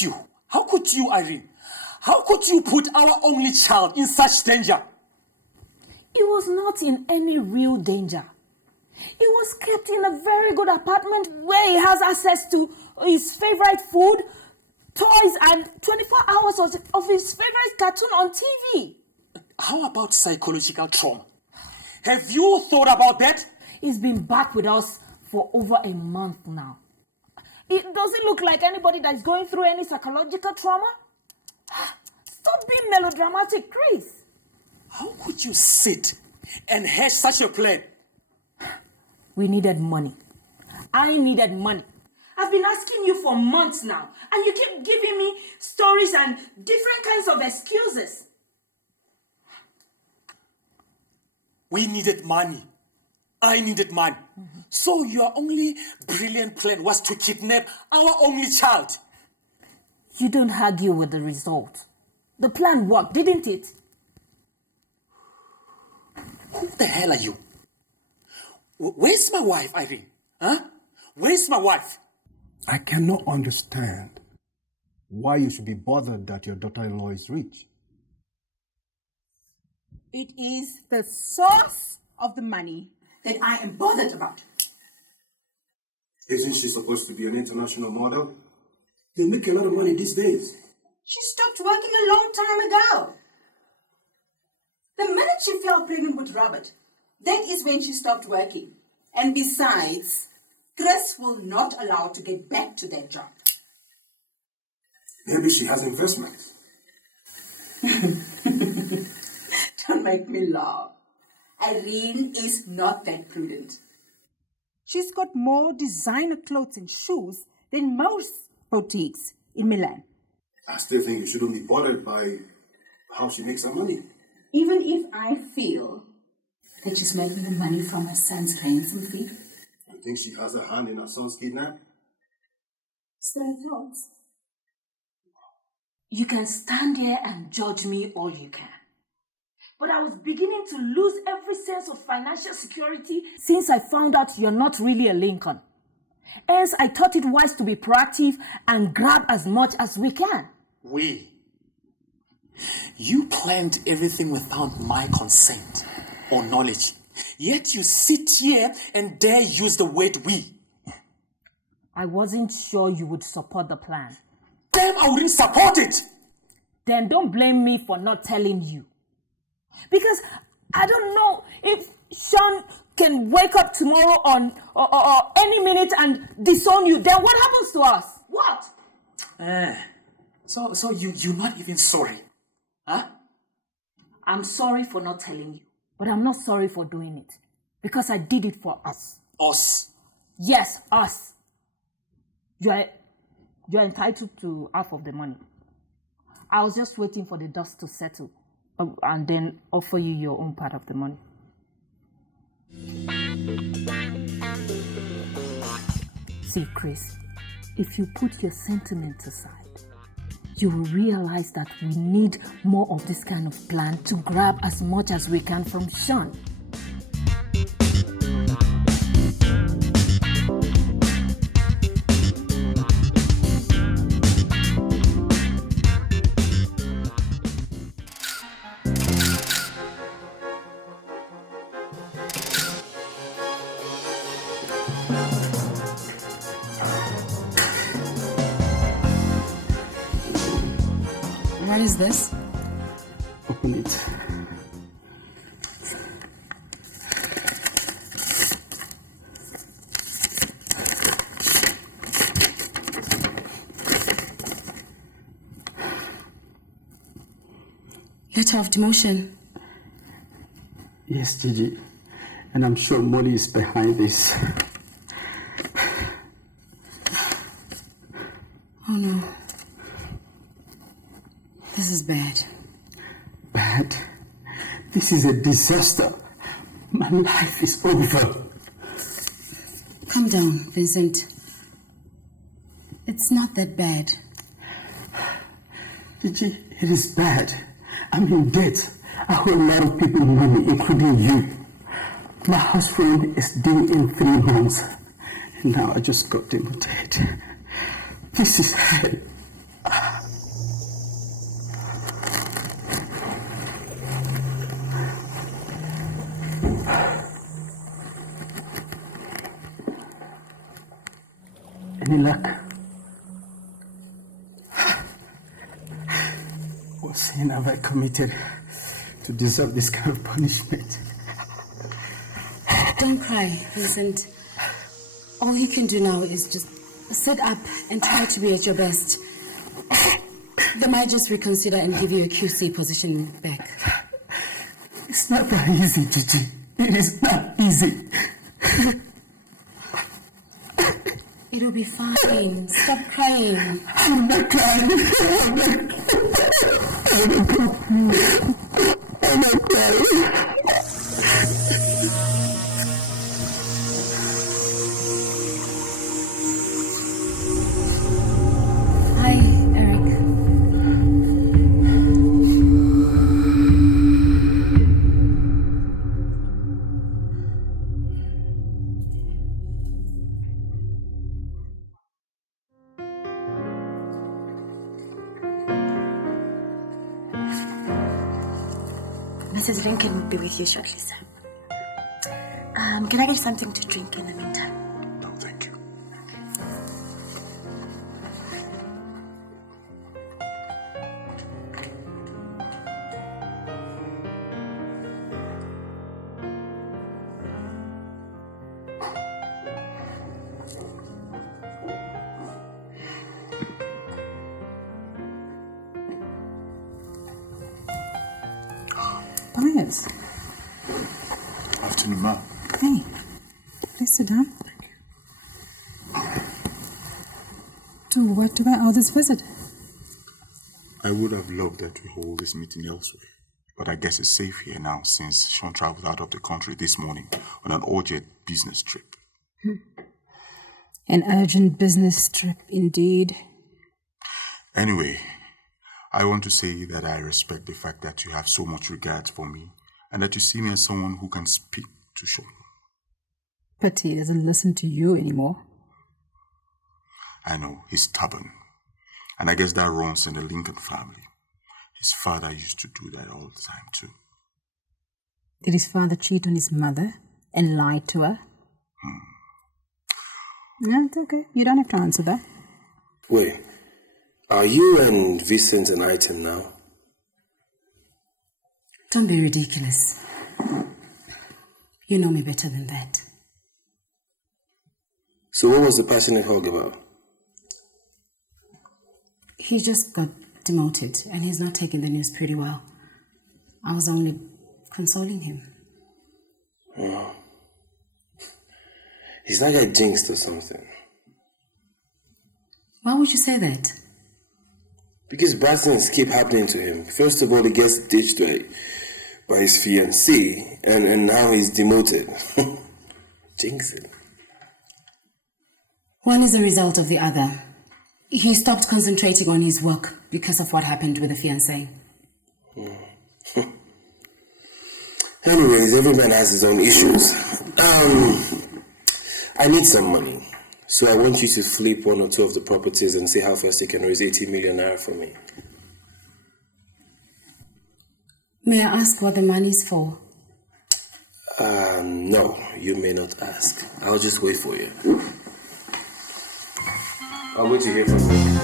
could you? How could you, Irene? How could you put our only child in such danger? He was not in any real danger. He was kept in a very good apartment where he has access to his favorite food, toys, and 24 hours of his favorite cartoon on TV. How about psychological trauma? Have you thought about that? He's been back with us for over a month now. It doesn't look like anybody that's going through any psychological trauma. Stop being melodramatic, Chris. How could you sit and hatch such a plan? We needed money. I needed money. I've been asking you for months now, and you keep giving me stories and different kinds of excuses. We needed money. I needed money. Mm-hmm. So your only brilliant plan was to kidnap our only child. You don't argue with the result. The plan worked, didn't it? Who the hell are you? Where's my wife, Irene? Huh? Where's my wife? I cannot understand why you should be bothered that your daughter-in-law is rich. It is the source of the money that I am bothered about. Isn't she supposed to be an international model? They make a lot of money these days. She stopped working a long time ago. The minute she fell pregnant with Robert, that is when she stopped working. And besides, Chris will not allow her to get back to that job. Maybe she has investments. Don't make me laugh. Irene is not that prudent. She's got more designer clothes and shoes than most boutiques in Milan. I still think you shouldn't be bothered by how she makes her money. Even if I feel that she's making the money from her son's ransom fee. You think she has a hand in her son's kidnap? Stray thoughts. You can stand here and judge me all you can. But I was beginning to lose every sense of financial security since I found out you're not really a Lincoln. Hence, I thought it wise to be proactive and grab as much as we can. You planned everything without my consent or knowledge. Yet you sit here and dare use the word we. I wasn't sure you would support the plan. Damn, I wouldn't support it! Then don't blame me for not telling you. Because I don't know if Sean can wake up tomorrow or any minute and disown you. Then what happens to us? What? So you're not even sorry? Huh? I'm sorry for not telling you. But I'm not sorry for doing it. Because I did it for us. Us? Yes, us. You're entitled to half of the money. I was just waiting for the dust to settle and then offer you your own part of the money. See, Chris, if you put your sentiments aside, you will realize that we need more of this kind of plan to grab as much as we can from Sean. What is this? Open it. Letter of demotion. Yes, Gigi. And I'm sure Molly is behind this. Oh no. This is bad. Bad? This is a disaster. My life is over. Calm down, Vincent. It's not that bad. Gigi, it is bad. I'm in debt. I owe a lot of people money, including you. My house rent is due in 3 months. And now I just got demoted. This is hell. Any luck? What sin have I committed to deserve this kind of punishment? Don't cry, Vincent. All you can do now is just sit up and try to be at your best. They might just reconsider and give you a QC position back. It's not that easy, Gigi. It is not easy. It'll be fine. Stop crying. I'm not crying. I'm not crying. Hi, Eric. Mrs. Lincoln will be with you shortly, sir. Can I get something to drink in the meantime? No, thank you. Bias. Afternoon, ma. Hey, please sit down. To what do I owe this visit? I would have loved that we hold this meeting elsewhere, but I guess it's safe here now since Sean traveled out of the country this morning on an urgent business trip. An urgent business trip, indeed. Anyway, I want to say that I respect the fact that you have so much regard for me and that you see me as someone who can speak to Sean. But he doesn't listen to you anymore. I know, he's stubborn. And I guess that runs in the Lincoln family. His father used to do that all the time too. Did his father cheat on his mother and lie to her? No, it's okay. You don't have to answer that. Wait, are you and Vincent an item now? Don't be ridiculous. You know me better than that. So what was the passionate hug about? He just got demoted and he's not taking the news pretty well. I was only consoling him. Oh. He's like a jinxed or something. Why would you say that? Because bad things keep happening to him. First of all, he gets ditched by his fiancée, and now he's demoted. Jinxing. One is a result of the other. He stopped concentrating on his work because of what happened with the fiancé. Anyways, every man has his own issues. I need some money. So I want you to flip one or two of the properties and see how fast you can raise 80 million naira for me. May I ask what the money's for? No, you may not ask. I'll just wait for you. I'll wait to hear from you.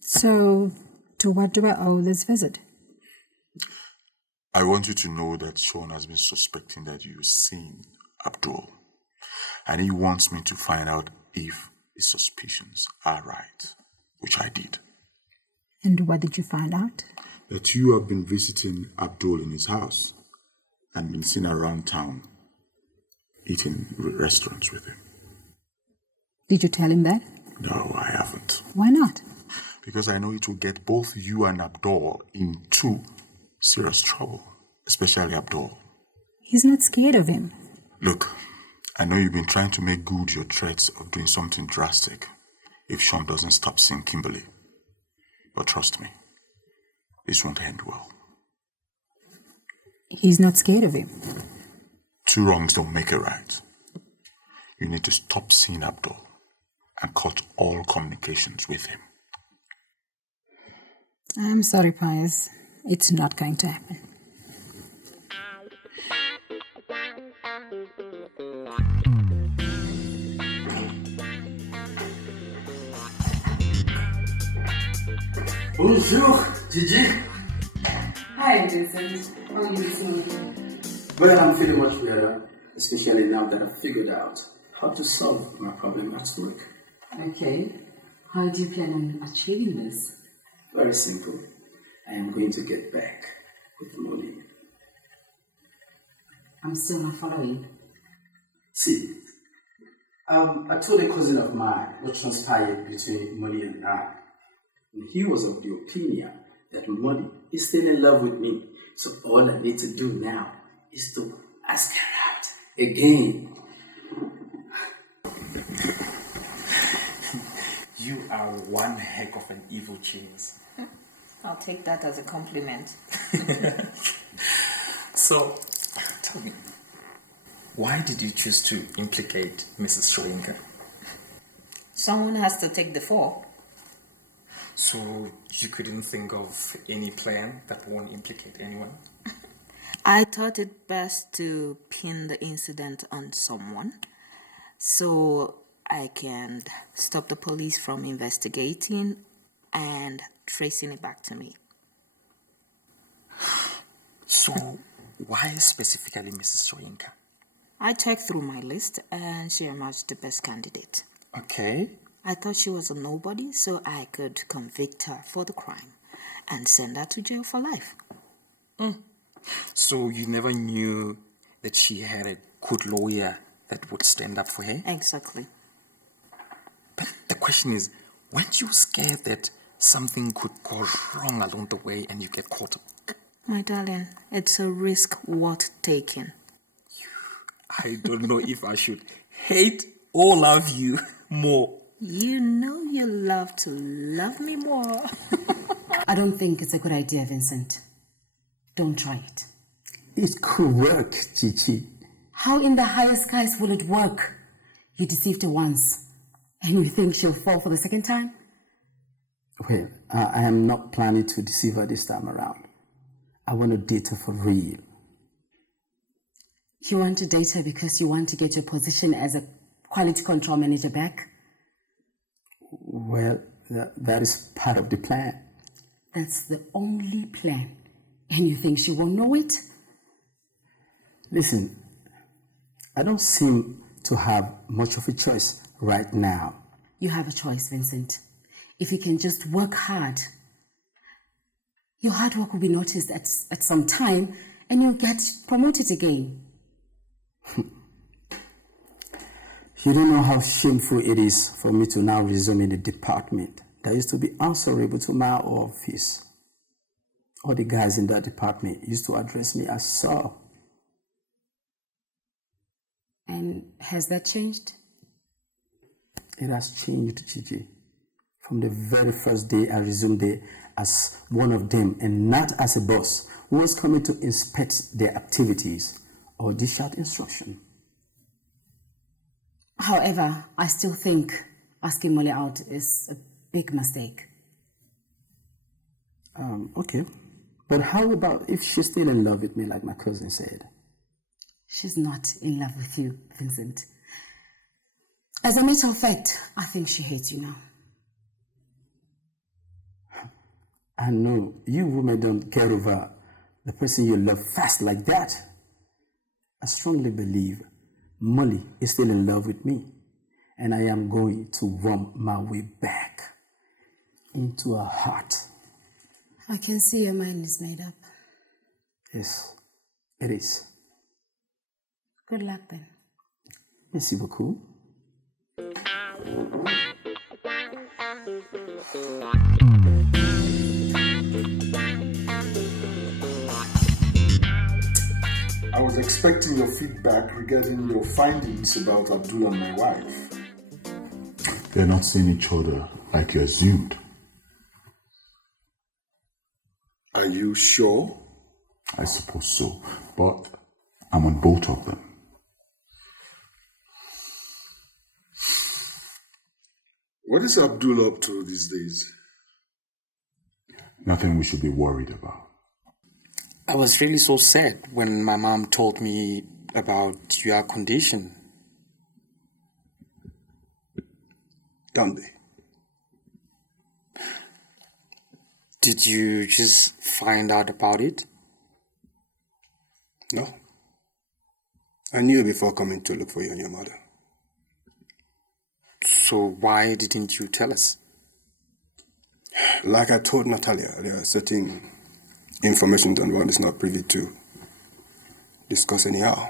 So, to what do I owe this visit? I want you to know that Sean has been suspecting that you've seen Abdul. And he wants me to find out if his suspicions are right, which I did. And what did you find out? That you have been visiting Abdul in his house and been seen around town eating in restaurants with him. Did you tell him that? No, I haven't. Why not? Because I know it will get both you and Abdul into serious trouble, especially Abdul. He's not scared of him. Look, I know you've been trying to make good your threats of doing something drastic if Sean doesn't stop seeing Kimberly. But trust me, this won't end well. He's not scared of him. Two wrongs don't make a right. You need to stop seeing Abdul and cut all communications with him. I'm sorry, Pius. It's not going to happen. Bonjour, Gigi. Hi, Vincent. How are you this morning? Well, I'm feeling much better, especially now that I've figured out how to solve my problem at work. Okay. How do you plan on achieving this? Very simple. I am going to get back with Molly. I'm still not following. See, I told a cousin of mine what transpired between Molly and I. And he was of the opinion that Molly is still in love with me. So all I need to do now is to ask her out again. You are one heck of an evil genius. I'll take that as a compliment. So, tell me, why did you choose to implicate Mrs. Shoyinka? Someone has to take the fall. So, you couldn't think of any plan that won't implicate anyone? I thought it best to pin the incident on someone so I can stop the police from investigating and tracing it back to me. So, why specifically Mrs. Shoyinka? I checked through my list and she emerged the best candidate. Okay. I thought she was a nobody, so I could convict her for the crime and send her to jail for life. So, you never knew that she had a good lawyer that would stand up for her? Exactly. But the question is, weren't you scared that something could go wrong along the way and you get caught up? My darling, it's a risk worth taking. I don't know if I should hate or love you more. You know you love to love me more. I don't think it's a good idea, Vincent. Don't try it. It could work, Gigi. How in the higher skies will it work? You deceived her once, and you think she'll fall for the second time? Well, I am not planning to deceive her this time around. I want to date her for real. You want to date her because you want to get your position as a quality control manager back? Well, that is part of the plan. That's the only plan. And you think she won't know it? Listen, I don't seem to have much of a choice right now. You have a choice, Vincent. If you can just work hard, your hard work will be noticed at some time and you'll get promoted again. You don't know how shameful it is for me to now resume in the department that used to be answerable to my office. All the guys in that department used to address me as sir. And has that changed? It has changed, Gigi. From the very first day I resumed there as one of them and not as a boss who was coming to inspect their activities or dish out instruction. However, I still think asking Molly out is a big mistake. Okay. But how about if she's still in love with me, like my cousin said? She's not in love with you, Vincent. As a matter of fact, I think she hates you now. I know you women don't get over the person you love fast like that. I strongly believe Molly is still in love with me, and I am going to worm my way back into her heart. I can see your mind is made up. Yes, it is. Good luck then. Merci beaucoup. I was expecting your feedback regarding your findings about Abdul and my wife. They're not seeing each other like you assumed. Are you sure? I suppose so, but I'm on both of them. What is Abdul up to these days? Nothing we should be worried about. I was really so sad when my mom told me about your condition. Don't be. Did you just find out about it? No. I knew before coming to look for you and your mother. So why didn't you tell us? Like I told Natalia, there are certain information that one is not privy to discuss anyhow.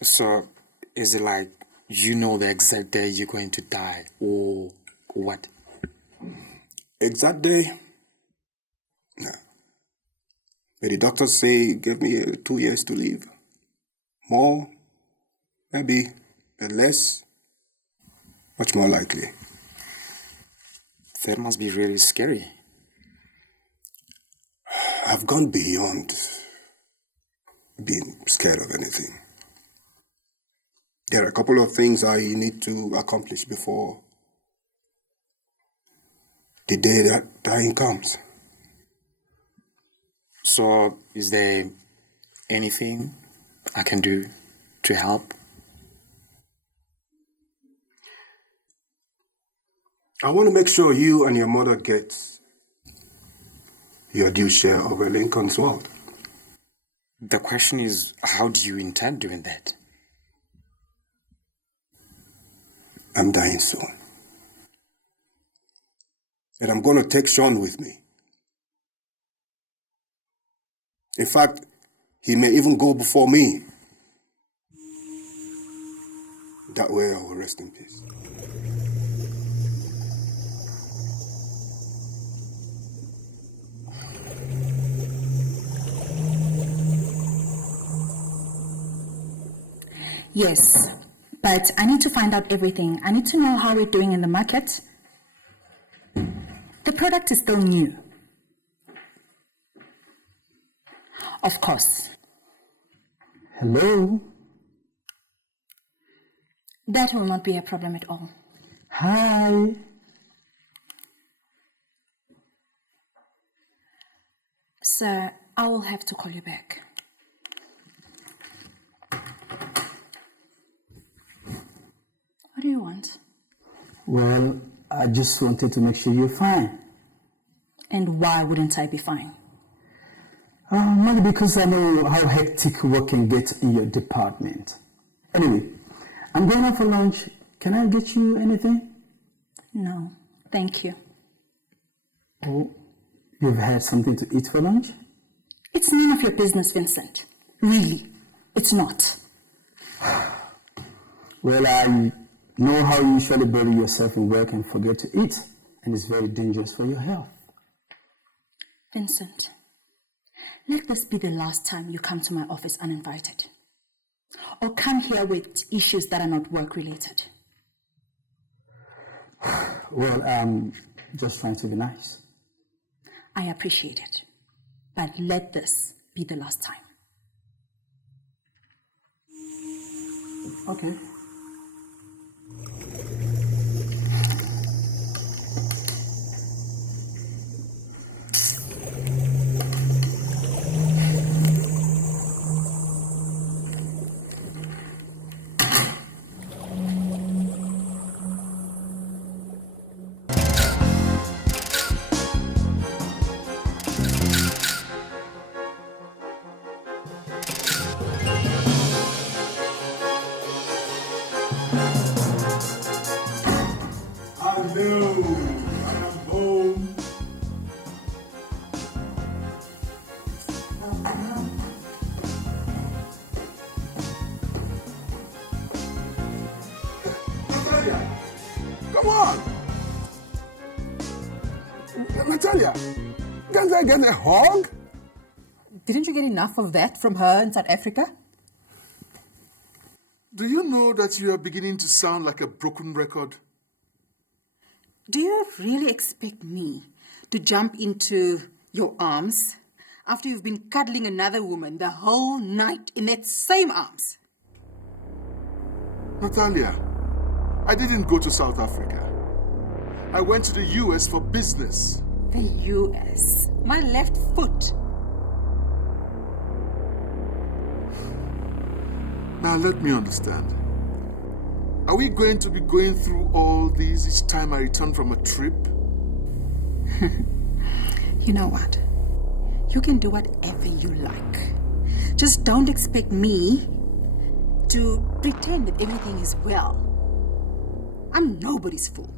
So is it like you know the exact day you're going to die or what? Exact day? No. But the doctors say give me 2 years to live. More, maybe, but less, much more likely. That must be really scary. I've gone beyond being scared of anything. There are a couple of things I need to accomplish before the day that dying comes. So is there anything I can do to help? I want to make sure you and your mother get your due share of a Lincoln's wealth. The question is, how do you intend doing that? I'm dying soon. And I'm going to take Sean with me. In fact, he may even go before me. That way I will rest in peace. Yes, but I need to find out everything. I need to know how we're doing in the market. The product is still new. Of course. Hello? That will not be a problem at all. Hi. Sir, I will have to call you back. What do you want? Well, I just wanted to make sure you're fine. And why wouldn't I be fine? Maybe because I know how hectic work can get in your department. Anyway, I'm going out for lunch. Can I get you anything? No, thank you. Oh, you've had something to eat for lunch? It's none of your business, Vincent. Really, it's not. Well, I know how you usually bury yourself in work and forget to eat, and it's very dangerous for your health. Vincent, let this be the last time you come to my office uninvited. Or come here with issues that are not work-related. Well, I'm just trying to be nice. I appreciate it. But let this be the last time. Okay. Hello, I am home. Natalia, come on. Natalia, can't I get a hug? Didn't you get enough of that from her in South Africa? Do you know that you are beginning to sound like a broken record? Do you really expect me to jump into your arms after you've been cuddling another woman the whole night in that same arms? Natalia, I didn't go to South Africa. I went to the US for business. The US. My left foot. Now let me understand. Are we going to be going through all these each time I return from a trip? You know what? You can do whatever you like. Just don't expect me to pretend that everything is well. I'm nobody's fool.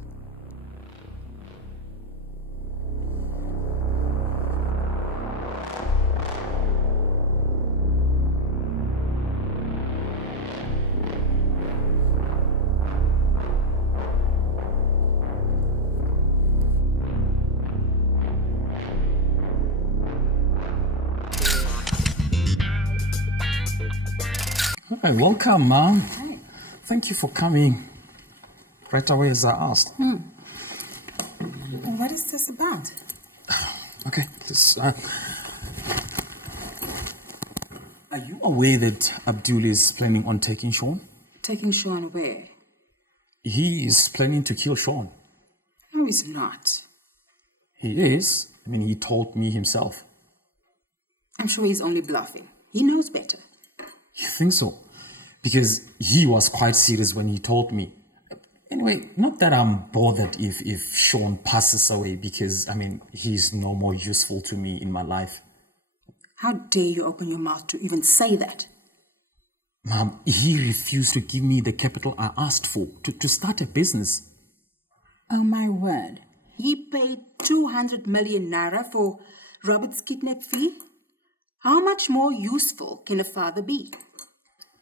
Hi, welcome, Mom. Hi. Thank you for coming right away as I asked. What is this about? Okay, are you aware that Abdul is planning on taking Sean? Taking Sean where? He is planning to kill Sean. No, he's not. He is. I mean, he told me himself. I'm sure he's only bluffing. He knows better. You think so? Because he was quite serious when he told me. Anyway, not that I'm bothered if Sean passes away, because, I mean, he's no more useful to me in my life. How dare you open your mouth to even say that? Mom, he refused to give me the capital I asked for to start a business. Oh, my word. He paid 200 million naira for Robert's kidnap fee? How much more useful can a father be?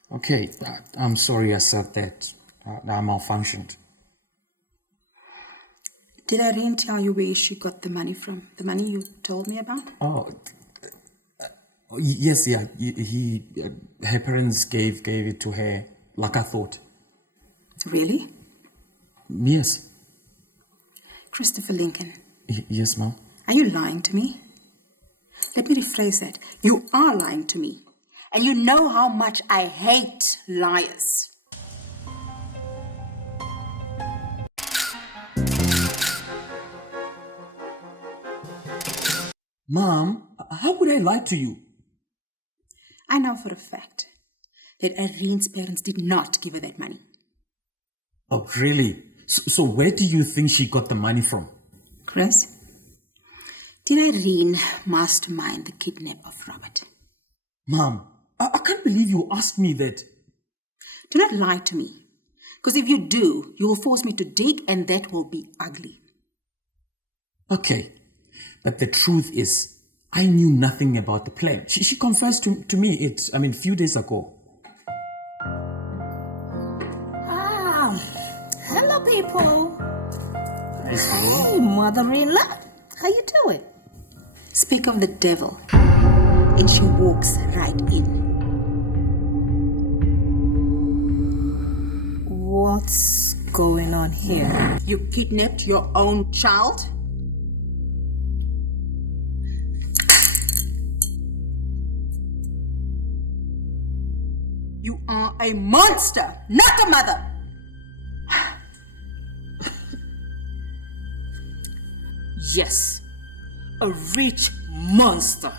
Okay, I'm sorry I said that. I malfunctioned. Did Irene tell you where she got the money from? The money you told me about? Yes, yeah. Her parents gave it to her, like I thought. Really? Yes. Christopher Lincoln. Yes, Mom. Are you lying to me? Let me rephrase that. You are lying to me. And you know how much I hate liars. Mom, how would I lie to you? I know for a fact that Irene's parents did not give her that money. Oh, really? So where do you think she got the money from? Chris, did Irene mastermind the kidnap of Robert? Mom, I can't believe you asked me that. Do not lie to me. Because if you do, you will force me to dig, and that will be ugly. Okay, but the truth is, I knew nothing about the plan. She confessed to me a few days ago. Hello, people. Hello? Hey, mother-in-law. How you doing? Speak of the devil, and she walks right in. What's going on here? You kidnapped your own child? You are a monster, not a mother! Yes, a rich monster.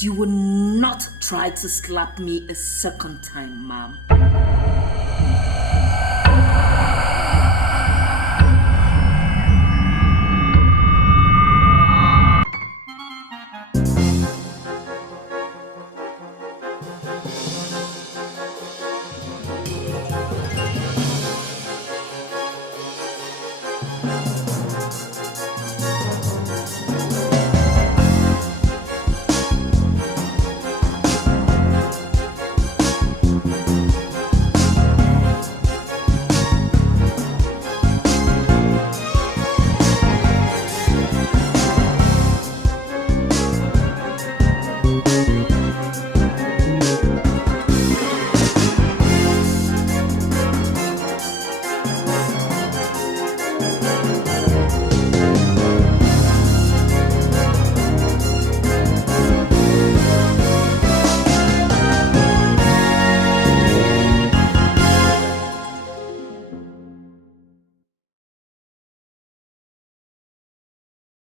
You will not try to slap me a second time, ma'am.